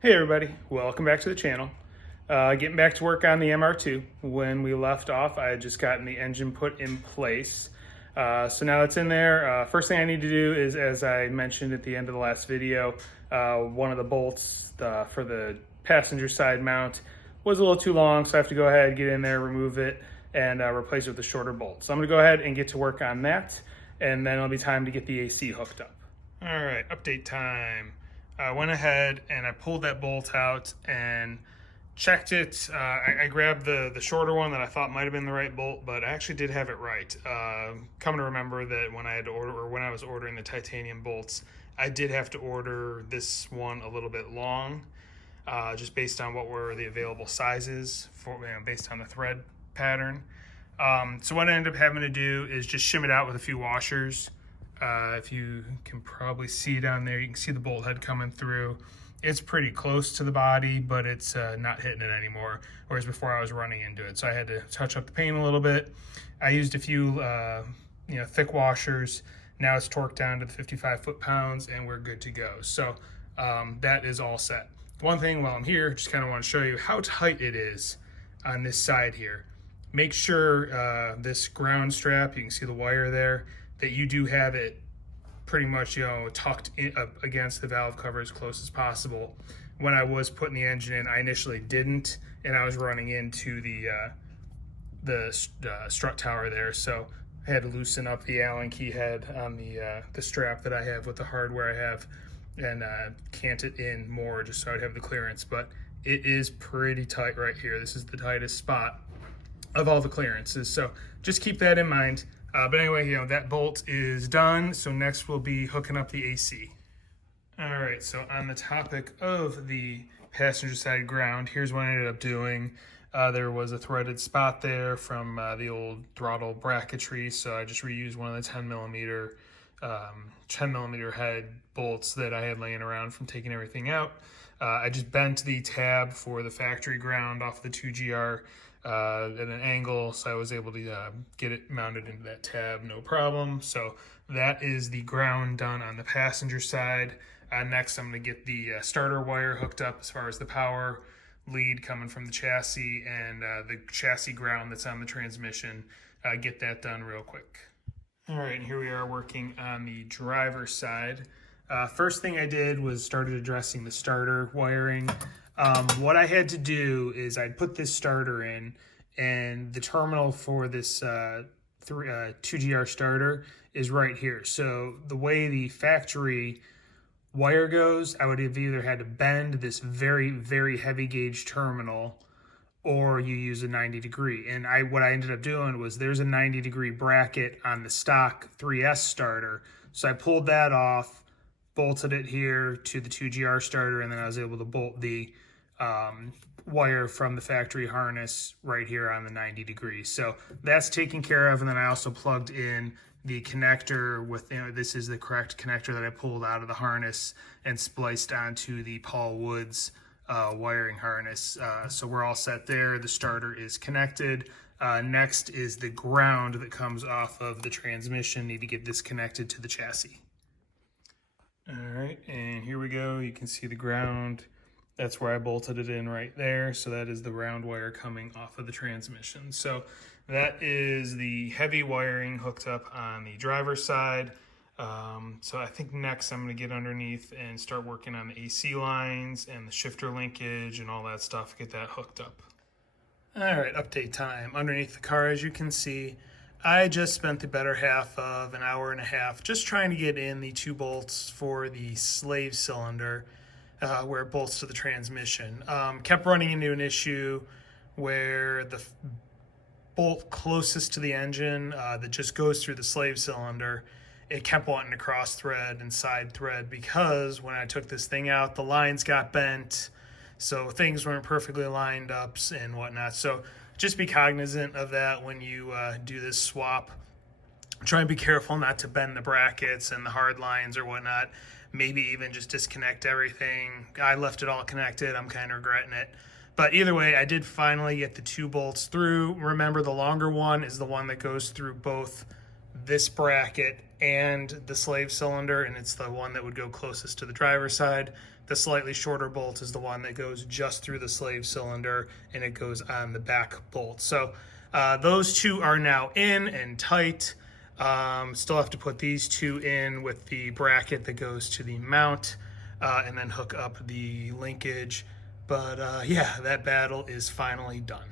Hey everybody, welcome back to the channel. Getting back to work on the MR2. When we left off, I had just gotten the engine put in place. So now it's in there. First thing I need to do is, as I mentioned at the end of the last video, one of the bolts for the passenger side mount was a little too long, so I have to go ahead, get in there, remove it, and replace it with a shorter bolt. So I'm gonna go ahead and get to work on that, and then it'll be time to get the AC hooked up. All right, update time. I went ahead and I pulled that bolt out and checked it. I grabbed the shorter one that I thought might have been the right bolt, but I actually did have it right. Come to remember that when I had to order, or when I was ordering the titanium bolts, I did have to order this one a little bit long, just based on what were the available sizes for, based on the thread pattern. So what I ended up having to do is just shim it out with a few washers. If you can probably see down there, you can see the bolt head coming through. It's pretty close to the body, but it's not hitting it anymore, whereas before I was running into it. So I had to touch up the paint a little bit. I used a few thick washers. Now it's torqued down to the 55 foot-pounds and we're good to go. So that is all set. One thing while I'm here, just kind of want to show you how tight it is on this side here. Make sure this ground strap, you can see the wire there, that you do have it pretty much, tucked in, up against the valve cover as close as possible. When I was putting the engine in, I initially didn't, and I was running into the strut tower there, so I had to loosen up the Allen key head on the strap that I have with the hardware I have, and cant it in more just so I'd have the clearance. But it is pretty tight right here. This is the tightest spot of all the clearances, so just keep that in mind. But anyway, that bolt is done. So next we'll be hooking up the AC. All right, so on the topic of the passenger side ground, here's what I ended up doing. There was a threaded spot there from the old throttle bracketry, so I just reused one of the 10 millimeter head bolts that I had laying around from taking everything out. I just bent the tab for the factory ground off the 2GR at an angle, so I was able to get it mounted into that tab, no problem. So that is the ground done on the passenger side. Next, I'm going to get the starter wire hooked up as far as the power lead coming from the chassis and the chassis ground that's on the transmission. Get that done real quick. All right, and here we are working on the driver's side. First thing I did was started addressing the starter wiring. What I had to do is I'd put this starter in, and the terminal for this 2GR starter is right here. So the way the factory wire goes, I would have either had to bend this very, very heavy gauge terminal, or you use a 90-degree. And what I ended up doing was there's a 90-degree bracket on the stock 3S starter. So I pulled that off, bolted it here to the 2GR starter, and then I was able to bolt the wire from the factory harness right here on the 90 degrees. So that's taken care of. And then I also plugged in the connector with, this is the correct connector that I pulled out of the harness and spliced onto the Paul Woods wiring harness. So we're all set there. The starter is connected. Next is the ground that comes off of the transmission. Need to get this connected to the chassis. All right, and here we go. You can see the ground. That's where I bolted it in right there. So that is the round wire coming off of the transmission. So that is the heavy wiring hooked up on the driver's side. So I think next I'm gonna get underneath and start working on the AC lines and the shifter linkage and all that stuff, get that hooked up. All right, update time. Underneath the car, as you can see, I just spent the better half of an hour and a half just trying to get in the 2 bolts for the slave cylinder where it bolts to the transmission. Kept running into an issue where the bolt closest to the engine that just goes through the slave cylinder, it kept wanting to cross thread and side thread because when I took this thing out, the lines got bent, so things weren't perfectly lined up and whatnot. So just be cognizant of that when you do this swap. Try and be careful not to bend the brackets and the hard lines or whatnot. Maybe even just disconnect everything. I left it all connected. I'm kind of regretting it. But either way, I did finally get the 2 bolts through. Remember, the longer one is the one that goes through both this bracket and the slave cylinder, and it's the one that would go closest to the driver's side. The slightly shorter bolt is the one that goes just through the slave cylinder, and it goes on the back bolt. So those two are now in and tight. Still have to put these two in with the bracket that goes to the mount, and then hook up the linkage. But yeah, that battle is finally done.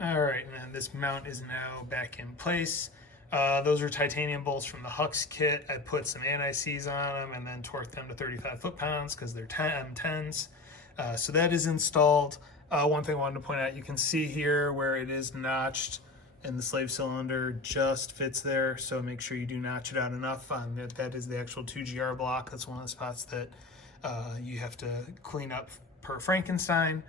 All right, and this mount is now back in place. Those are titanium bolts from the Hux kit. I put some anti-seize on them and then torqued them to 35 foot-pounds because they're M10s. So that is installed. One thing I wanted to point out, you can see here where it is notched and the slave cylinder just fits there. So make sure you do notch it out enough. That is the actual 2GR block. That's one of the spots that you have to clean up per Frankenstein.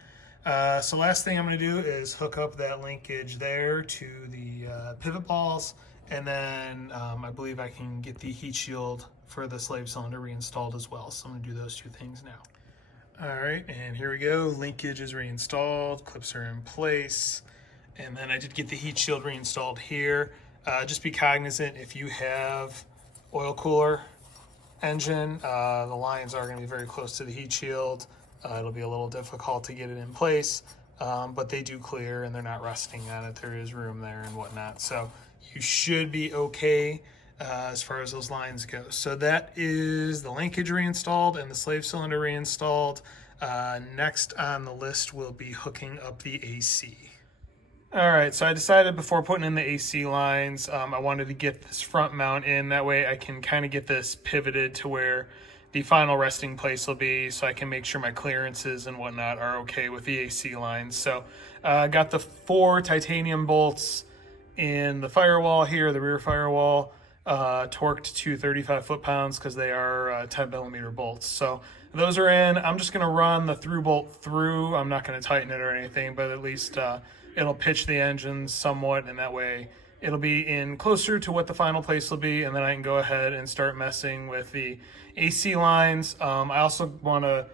So last thing I'm going to do is hook up that linkage there to the pivot balls, and then I believe I can get the heat shield for the slave cylinder reinstalled as well. So I'm going to do those two things now. All right, and here we go. Linkage is reinstalled, clips are in place, and then I did get the heat shield reinstalled here. Just be cognizant if you have oil cooler engine, the lines are going to be very close to the heat shield. It'll be a little difficult to get it in place, but they do clear and they're not resting on it. There is room there and whatnot. So you should be okay as far as those lines go. So that is the linkage reinstalled and the slave cylinder reinstalled. Next on the list will be hooking up the AC. All right, so I decided before putting in the AC lines, I wanted to get this front mount in. That way I can kind of get this pivoted to where the final resting place will be, so I can make sure my clearances and whatnot are okay with the AC lines. So I got the 4 titanium bolts in the firewall here, the rear firewall, torqued to 35 foot-pounds because they are 10 millimeter bolts. So those are in. I'm just going to run the through bolt through. I'm not going to tighten it or anything, but at least it'll pitch the engine somewhat, and that way it'll be in closer to what the final place will be, and then I can go ahead and start messing with the AC lines. I also want to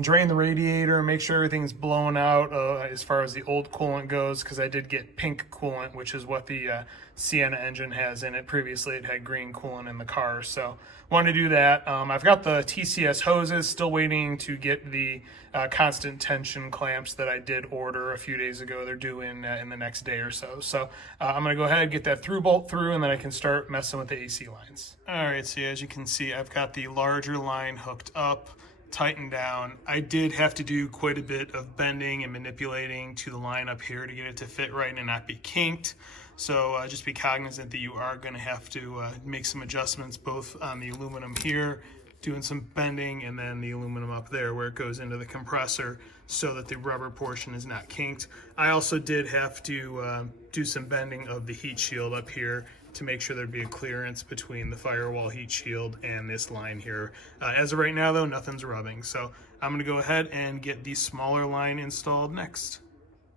drain the radiator, make sure everything's blown out as far as the old coolant goes, because I did get pink coolant, which is what the Sienna engine has in it. Previously it had green coolant in the car, so want to do that. I've got the TCS hoses, still waiting to get the constant tension clamps that I did order a few days ago. They're due in the next day or so. So I'm going to go ahead and get that through bolt through, and then I can start messing with the AC lines. All right, so as you can see, I've got the larger line hooked up, tightened down. I did have to do quite a bit of bending and manipulating to the line up here to get it to fit right and not be kinked. So just be cognizant that you are going to have to make some adjustments both on the aluminum here, doing some bending, and then the aluminum up there where it goes into the compressor so that the rubber portion is not kinked. I also did have to do some bending of the heat shield up here to make sure there'd be a clearance between the firewall heat shield and this line here. As of right now though, nothing's rubbing. So I'm gonna go ahead and get the smaller line installed next.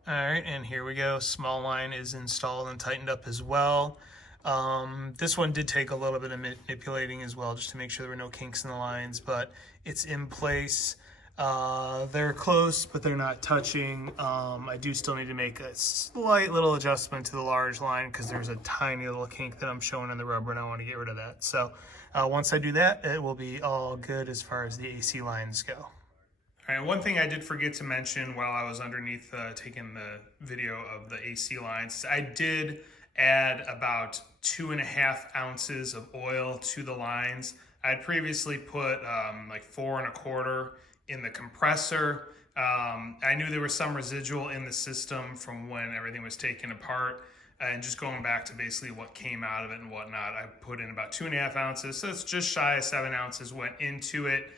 All right, and here we go. Small line is installed and tightened up as well. This one did take a little bit of manipulating as well, just to make sure there were no kinks in the lines, but it's in place. They're close, but they're not touching. I do still need to make a slight little adjustment to the large line because there's a tiny little kink that I'm showing in the rubber, and I want to get rid of that. So once I do that, it will be all good as far as the AC lines go. All right, one thing I did forget to mention while I was underneath taking the video of the AC lines, I did add about 2.5 ounces of oil to the lines. I had previously put like 4 1/4 in the compressor. I knew there was some residual in the system from when everything was taken apart, and just going back to basically what came out of it and whatnot, I put in about 2.5 ounces. So it's just shy of 7 ounces went into it.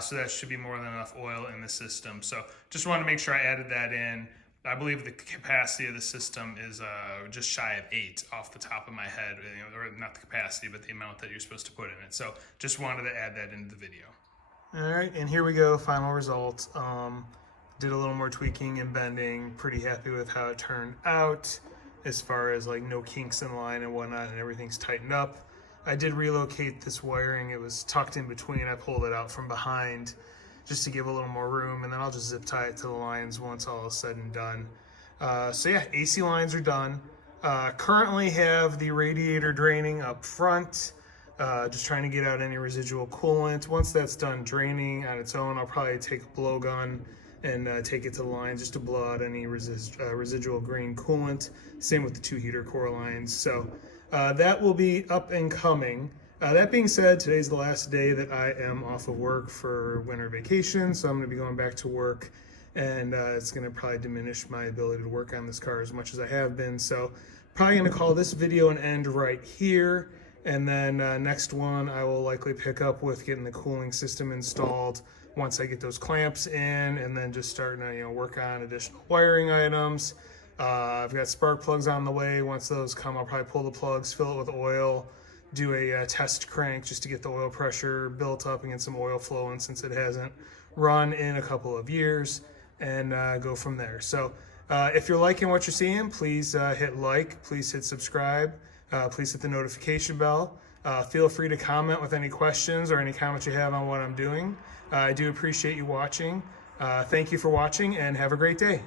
So that should be more than enough oil in the system. So just wanted to make sure I added that in. I believe the capacity of the system is just shy of 8 off the top of my head, or not the capacity, but the amount that you're supposed to put in it. So just wanted to add that into the video. All right, and here we go, final result. Did a little more tweaking and bending. Pretty happy with how it turned out as far as like no kinks in the line and whatnot, and everything's tightened up. I did relocate this wiring. It was tucked in between. I pulled it out from behind just to give a little more room, and then I'll just zip tie it to the lines once all is said and done. So yeah, AC lines are done. Currently have the radiator draining up front. just trying to get out any residual coolant. Once that's done draining on its own, I'll probably take a blowgun and take it to the line just to blow out any residual green coolant. Same with the 2 heater core lines. So that will be up and coming. That being said, today's the last day that I am off of work for winter vacation, so I'm going to be going back to work, and it's going to probably diminish my ability to work on this car as much as I have been. So probably going to call this video an end right here, and then next one I will likely pick up with getting the cooling system installed once I get those clamps in, and then just starting to work on additional wiring items. I've got spark plugs on the way. Once those come, I'll probably pull the plugs, fill it with oil, do a test crank just to get the oil pressure built up and get some oil flowing since it hasn't run in a couple of years, and go from there. So if you're liking what you're seeing, please hit like, please hit subscribe, please hit the notification bell. Feel free to comment with any questions or any comments you have on what I'm doing. I do appreciate you watching. Thank you for watching, and have a great day.